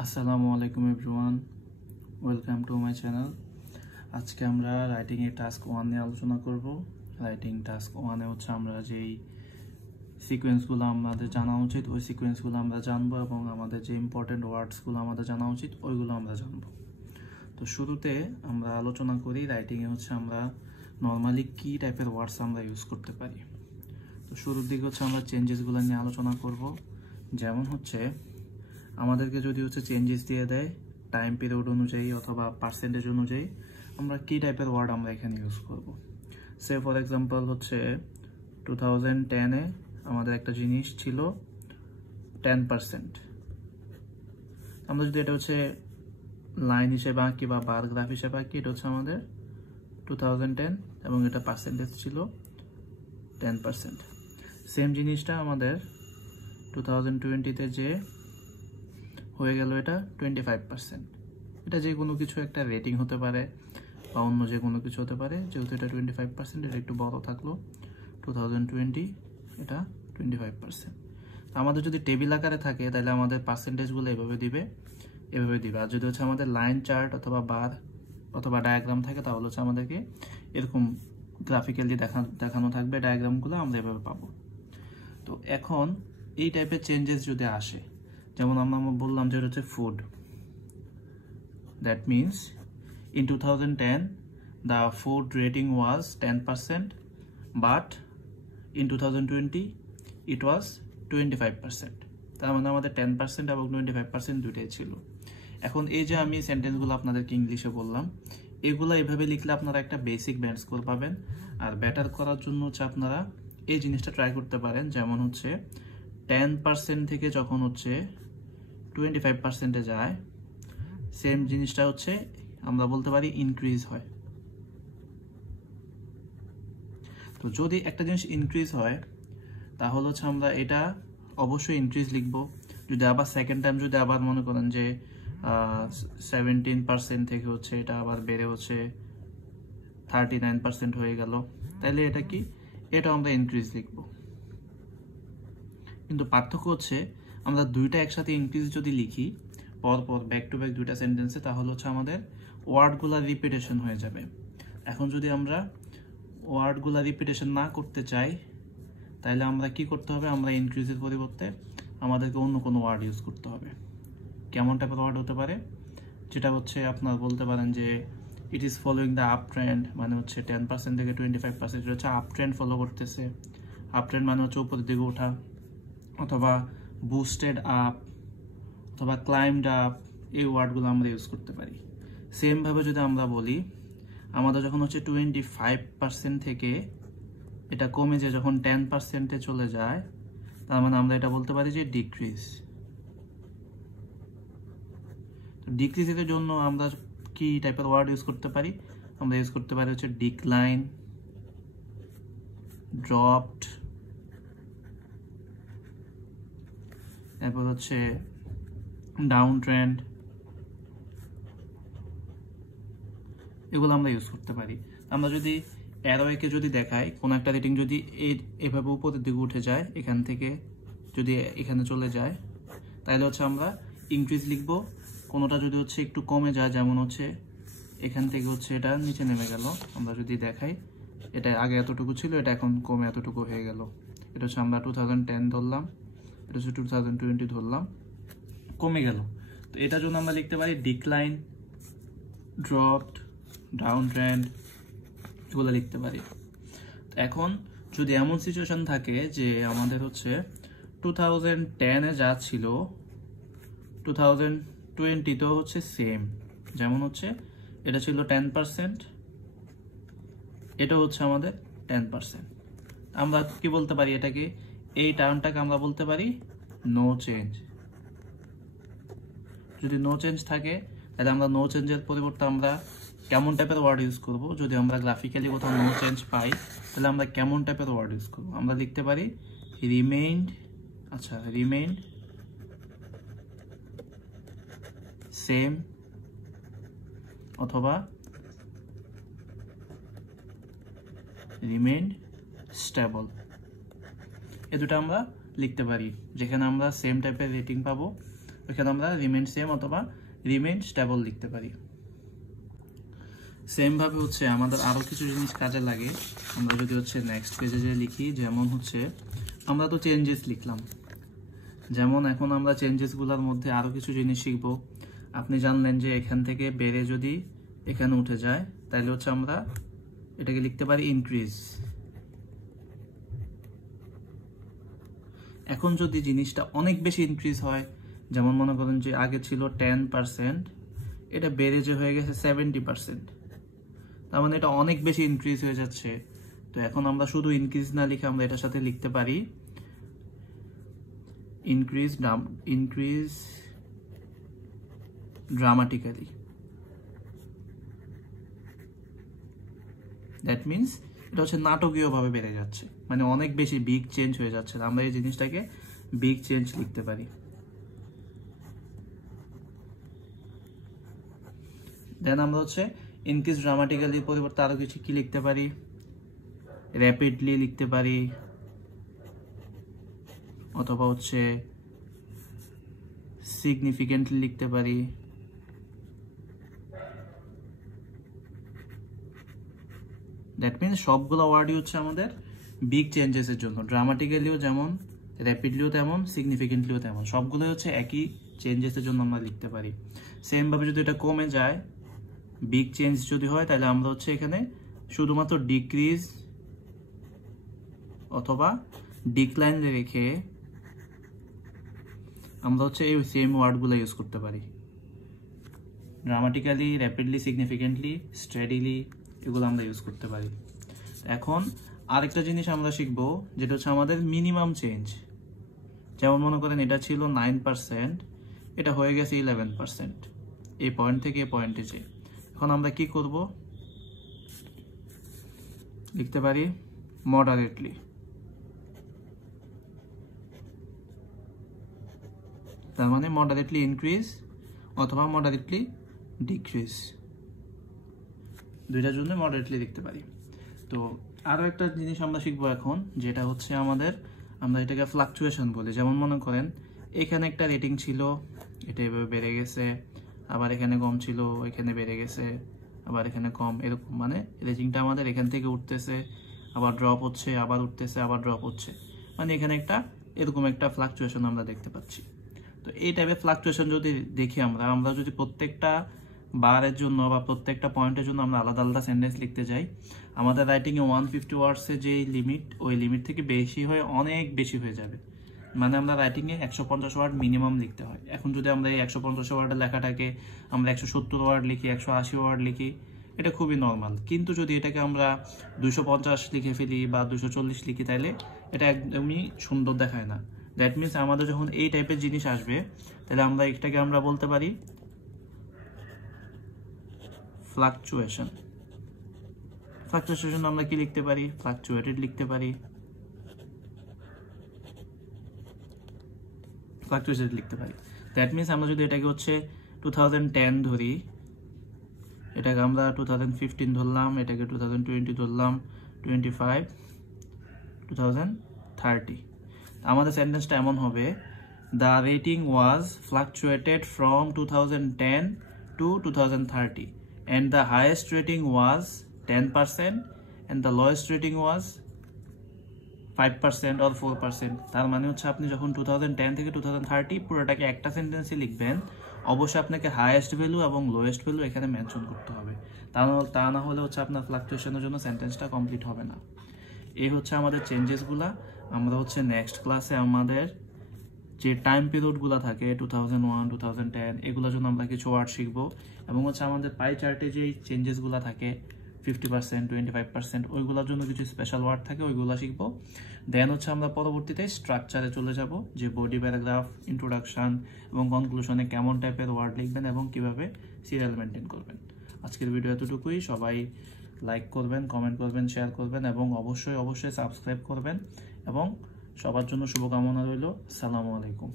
আসসালামু আলাইকুম everyone, welcome to my channel. আজকে আমরা রাইটিংয়ের টাস্ক 1 নিয়ে আলোচনা করব। রাইটিং টাস্ক 1-এ হচ্ছে আমরা যেই সিকোয়েন্সগুলো আমাদের জানা উচিত ওই সিকোয়েন্সগুলো আমরা জানবো এবং আমাদের যে ইম্পর্টেন্ট ওয়ার্ডসগুলো আমাদের জানা উচিত ওইগুলো আমরা জানবো। তো শুরুতে আমরা আলোচনা করি রাইটিংয়ে হচ্ছে আমরা নর্মালি কী টাইপের ওয়ার্ডস আমরা ইউজ করতে পারি। তো শুরুর দিকে হচ্ছে আমরা চেঞ্জেসগুলো নিয়ে আলোচনা করব। যেমন হচ্ছে আমাদেরকে যদি হচ্ছে চেঞ্জেস দিয়ে দেয় টাইম পিরিয়ড অনুযায়ী অথবা পার্সেন্টেজ অনুযায়ী, আমরা কী টাইপের ওয়ার্ড আমরা এখানে ইউজ করব। সে ফর এক্সাম্পল হচ্ছে 2010-এ আমাদের একটা জিনিস ছিল 10%। আমরা যদি এটা হচ্ছে লাইন হিসেবে আঁকি বা বার গ্রাফ হিসেবে আঁকি, এটা হচ্ছে আমাদের 2010 এবং এটা পার্সেন্টেজ ছিল 10%। সেম জিনিসটা আমাদের 2020-তে যে হয়ে গেল এটা 25%। এটা যে কোনো কিছু একটা রেটিং হতে পারে বা অন্য যে কোনো কিছু হতে পারে, যেহেতু এটা 25%, এটা একটু বড় থাকলো 2020, এটা 25%। আমাদের যদি টেবিল আকারে থাকে তাহলে আমাদের পার্সেন্টেজগুলো এভাবে দিবে। আর যদি হচ্ছে আমাদের লাইন চার্ট অথবা বার অথবা ডায়াগ্রাম থাকে তাহলে হচ্ছে আমাদেরকে এরকম গ্রাফিক্যালি দেখানো থাকবে ডায়াগ্রামগুলো, আমরা এভাবে পাবো। তো এখন এই টাইপের চেঞ্জেস যদি আসে, যেমন আমরা বললাম যে এটা হচ্ছে food, that means in 2010 the food rating was 10%, but in 2020 it was 25%। তার মানে আমাদের 10% এবং 25% দুইটাই ছিল। এখন এই যে আমি সেন্টেন্সগুলো আপনাদেরকে ইংলিশে বললাম, এগুলো এভাবে লিখলে আপনারা একটা বেসিক ব্যান্ড স্কোর পাবেন। আর বেটার করার জন্য হচ্ছে আপনারা এই জিনিসটা ট্রাই করতে পারেন। যেমন হচ্ছে 10% থেকে যখন হচ্ছে 25%-এ যায়, সেম জিনিসটা হচ্ছে আমরা বলতে পারি ইনক্রিজ হয়। তো যদি একটা জিনিস ইনক্রিজ হয় তাহলে হচ্ছে আমরা এটা অবশ্যই ইনক্রিজ লিখব। যদি আবার সেকেন্ড টাইম যদি আবার মনে করেন যে 17% থেকে হচ্ছে এটা আবার বেড়ে হচ্ছে 39% হয়ে গেল, তাহলে এটা কি, এটা আমরা ইনক্রিজ লিখব। কিন্তু পার্থক্য হচ্ছে আমরা দুইটা একসাথে ইনক্রিজ যদি লিখি পরপর ব্যাক টু ব্যাক দুইটা সেন্টেন্সে, তাহলে হচ্ছে আমাদের ওয়ার্ডগুলো রিপিটেশন হয়ে যাবে। এখন যদি আমরা ওয়ার্ডগুলো রিপিটেশন না করতে চাই তাহলে আমরা কি করতে হবে, আমরা ইনক্রিজের পরিবর্তে আমাদেরকে অন্য কোনো ওয়ার্ড ইউজ করতে হবে। কেমন টাইপের ওয়ার্ড হতে পারে, যেটা হচ্ছে আপনার বলতে পারেন যে it is following the up trend, মানে হচ্ছে 10% থেকে 25% হচ্ছে আপ ট্রেন্ড ফলো করতেছে। আপ ট্রেন্ড মানে হচ্ছে উপরের দিকে ওঠা, অথবা বুস্টেড আপ অথবা ক্লাইম্বড আপ, এই ওয়ার্ডগুলো আমরা ইউজ করতে পারি। সেমভাবে যদি আমরা বলি আমাদের যখন হচ্ছে 25% থেকে এটা কমে যায়, যখন 10%-এ চলে যায়, তার মানে আমরা এটা বলতে পারি যে ডিক্রিজ। ডিক্রিজের জন্য আমরা কি টাইপের ওয়ার্ড ইউজ করতে পারি, আমরা ইউজ করতে পারি হচ্ছে ডিক্লাইন, ড্রপড, তারপর হচ্ছে ডাউন ট্রেন্ড, এগুলো আমরা ইউজ করতে পারি। আমরা যদি অ্যারোকে যদি দেখাই, কোনো একটা রেটিং যদি এভাবে উপরের দিকে উঠে যায়, এখান থেকে যদি এখানে চলে যায়, তাহলে হচ্ছে আমরা ইনক্রিজ লিখব। কোনোটা যদি হচ্ছে একটু কমে যায়, যেমন হচ্ছে এখান থেকে হচ্ছে এটা নিচে নেমে গেল, আমরা যদি দেখাই এটা আগে এতটুকু ছিল, এটা এখন কমে এতটুকু হয়ে গেল, এটা হচ্ছে আমরা 2010 ধরলাম, এটা হচ্ছে 2020 ধরলাম, কমে গেল। তো এটার জন্য আমরা লিখতে পারি ডিক্লাইন, ড্রপড, ডাউন ট্রেন্ড, এগুলো লিখতে পারি। এখন যদি এমন সিচুয়েশন থাকে যে আমাদের হচ্ছে 2010-এ যা ছিল 2020-তেও হচ্ছে সেম, যেমন হচ্ছে এটা ছিল 10%, এটা হচ্ছে আমাদের 10%, আমরা কি বলতে পারি এটাকে, এই টার্মটাকে আমরা বলতে পারি নো চেঞ্জ। যদি নো চেঞ্জ থাকে তাহলে আমরা নো চেঞ্জের পরিবর্তে আমরা কেমন টাইপের ওয়ার্ড ইউজ করব। যদি আমরা গ্রাফিক্যালি কোথাও নো চেঞ্জ পাই তাহলে আমরা কেমন টাইপের ওয়ার্ড ইউজ করব, আমরা লিখতে পারি রিমেইন্ড, রিমেইন্ড সেম, অথবা রিমেইন্ড স্টেবল। এই দুটো আমরা লিখতে পারি, যেখানে আমরা সেম টাইপের রেটিং পাবো ওইখানে আমরা রিমেইন সেম অথবা রিমেইন স্টেবল লিখতে পারি। সেম ভাবে হচ্ছে আমাদের আরো কিছু জিনিস কাজে লাগে। আমরা যদি হচ্ছে নেক্সট পেজে যে লিখি, যেমন হচ্ছে আমরা তো চেঞ্জেস লিখলাম, যেমন এখন আমরা চেঞ্জেসগুলোর মধ্যে আরো কিছু জিনিস শিখব। আপনি জানলেন যে এখান থেকে বেড়ে যদি এখানে উঠে যায়, তাহলে হচ্ছে আমরা এটাকে লিখতে পারি ইনক্রিজ। এখন যদি জিনিসটা অনেক বেশি ইনক্রিজ হয়, যেমন মনে করেন যে আগে ছিল 10%, এটা বেড়ে যে হয়ে গেছে 70%, তার মানে এটা অনেক বেশি ইনক্রিজ হয়ে যাচ্ছে। তো এখন আমরা শুধু ইনক্রিজ না লিখে আমরা এটার সাথে লিখতে পারি ইনক্রিজ ড্রামাটিক্যালি। দ্যাট মিনস এটা হচ্ছে নাটকীয়ভাবে বেড়ে যাচ্ছে, মানে অনেক বেশি বিগ চেঞ্জ হয়ে যাচ্ছে। আমরা এই জিনিসটাকে বিগ চেঞ্জ লিখতে পারি। দেন আমরা হচ্ছে ইনক্রিজ ড্রামাটিক্যালি পরিবর্তে আরো কিছু কি লিখতে পারি, র্যাপিডলি লিখতে পারি, অথবা হচ্ছে সিগনিফিকেন্টলি লিখতে পারি। দ্যাট মিনস সবগুলো ওয়ার্ডই হচ্ছে আমাদের বিগ চেঞ্জেসের জন্য, ড্রামাটিক্যালিও যেমন, র্যাপিডলিও তেমন, সিগনিফিকেন্টলিও তেমন, সবগুলো হচ্ছে একই চেঞ্জেসের জন্য আমরা লিখতে পারি। সেম ভাবে যদি এটা কমে যায়, বিগ চেঞ্জ যদি হয়, তাহলে আমরা হচ্ছে এখানে শুধুমাত্র ডিক্রিজ অথবা ডিক্লাইন রেখে আমরা হচ্ছে এই সেম ওয়ার্ডগুলো ইউজ করতে পারি। ড্রামাটিক্যালি, র্যাপিডলি, সিগনিফিকেন্টলি, স্টেডিলি, এগুলো আমরা ইউজ করতে পারি। এখন আরেকটা জিনিস আমরা শিখবো, যেটা হচ্ছে আমাদের মিনিমাম চেঞ্জ। যেমন মনে করেন এটা ছিল 9%, এটা হয়ে গেছে 11%, এই পয়েন্ট থেকে এই পয়েন্টে যে। এখন আমরা কি করব, লিখতে পারি মডারেটলি। তার মানে মডারেটলি ইনক্রিজ অথবা মডারেটলি ডিক্রিজ, দুইটার জন্য মডারেটলি লিখতে পারি। তো আরো একটা জিনিস আমরা শিখবো এখন, যেটা হচ্ছে আমরা এটাকে ফ্লাকচুয়েশন বলি। যেমন মনে করেন এখানে একটা রেটিং ছিল, এটা এভাবে বেড়ে গেছে, আবার এখানে কম ছিল, এখানে বেড়ে গেছে, আবার এখানে কম, এরকম মানে রেটিংটা আমাদের এখান থেকে উঠতেছে, আবার ড্রপ হচ্ছে, আবার উঠতেছে, আবার ড্রপ হচ্ছে, মানে এখানে এরকম একটা ফ্লাকচুয়েশন আমরা দেখতে পাচ্ছি। তো এই টাইপের ফ্লাকচুয়েশন যদি দেখি আমরা যদি প্রত্যেকটা বারের জন্য বা প্রত্যেকটা পয়েন্টের জন্য আমরা আলাদা আলাদা সেন্টেন্স লিখতে যাই, আমাদের রাইটিংয়ে 150 ওয়ার্ডসের যে লিমিট, ওই লিমিট থেকে বেশি হয়ে অনেক বেশি হয়ে যাবে। মানে আমরা রাইটিংয়ে 150 ওয়ার্ড মিনিমাম লিখতে হয়। এখন যদি আমরা এই 150 ওয়ার্ডের লেখাটাকে আমরা 170 ওয়ার্ড লিখি, 180 ওয়ার্ড লিখি, এটা খুবই নর্মাল। কিন্তু যদি এটাকে আমরা 250 লিখে ফেলি বা 240 লিখি, তাহলে এটা একদমই সুন্দর দেখায় না। দ্যাট মিনস আমাদের যখন এই টাইপের জিনিস আসবে, তাহলে এটাকে আমরা বলতে পারি ফ্লাকচুয়েশন। ফ্লাকচুয়েশন আমরা কি লিখতে পারি, ফ্লাকচুয়েটেড লিখতে পারি, ফ্লাকচুয়েটেড লিখতে পারি। দ্যাট মিনস আমরা যদি এটাকে হচ্ছে 2010 ধরি, এটাকে আমরা 2015 ধরলাম, এটাকে 2020 ধরলাম, 25, 2030, আমাদের সেন্টেন্সটা এমন হবে, the rating was ফ্লাকচুয়েটেড from 2010 to 2030 and the highest rating was 10% and the lowest rating was 5% or 4%। তার মানে হচ্ছে আপনি যখন 2010 থেকে 2030 পুরোটাকে একটা সেন্টেন্সে লিখবেন, অবশ্যই আপনাকে হাইয়েস্ট ভ্যালু এবং লোয়েস্ট ভ্যালু এখানে মেনশন করতে হবে। তা না হলে হচ্ছে আপনার ফ্লাকচুয়েশনের জন্য সেন্টেন্সটা কমপ্লিট হবে না। এই হচ্ছে আমাদের চেঞ্জেসগুলা। আমরা হচ্ছে নেক্সট ক্লাসে আমাদের যে টাইম পিরিয়ডগুলো থাকে 2001, 2010, এগুলোর জন্য আমরা কিছু ওয়ার্ড শিখবো। এবং হচ্ছে আমাদের পাই চার্টে যে চেঞ্জেসগুলো থাকে 50%, 25%, ওইগুলোর জন্য কিছু স্পেশাল ওয়ার্ড থাকে, ওইগুলো শিখবো। দেন হচ্ছে আমরা পরবর্তীতে স্ট্রাকচারে চলে যাব, যে বডি প্যারাগ্রাফ, ইন্ট্রোডাকশন এবং কনক্লুশনে কেমন টাইপের ওয়ার্ড লিখবেন এবং কিভাবে সিরিয়াল মেনটেন করবেন। আজকের ভিডিও এতটুকুই। সবাই লাইক করবেন, কমেন্ট করবেন, শেয়ার করবেন এবং অবশ্যই সাবস্ক্রাইব করবেন। এবং সবার জন্য শুভকামনা রইল। আসসালামু আলাইকুম।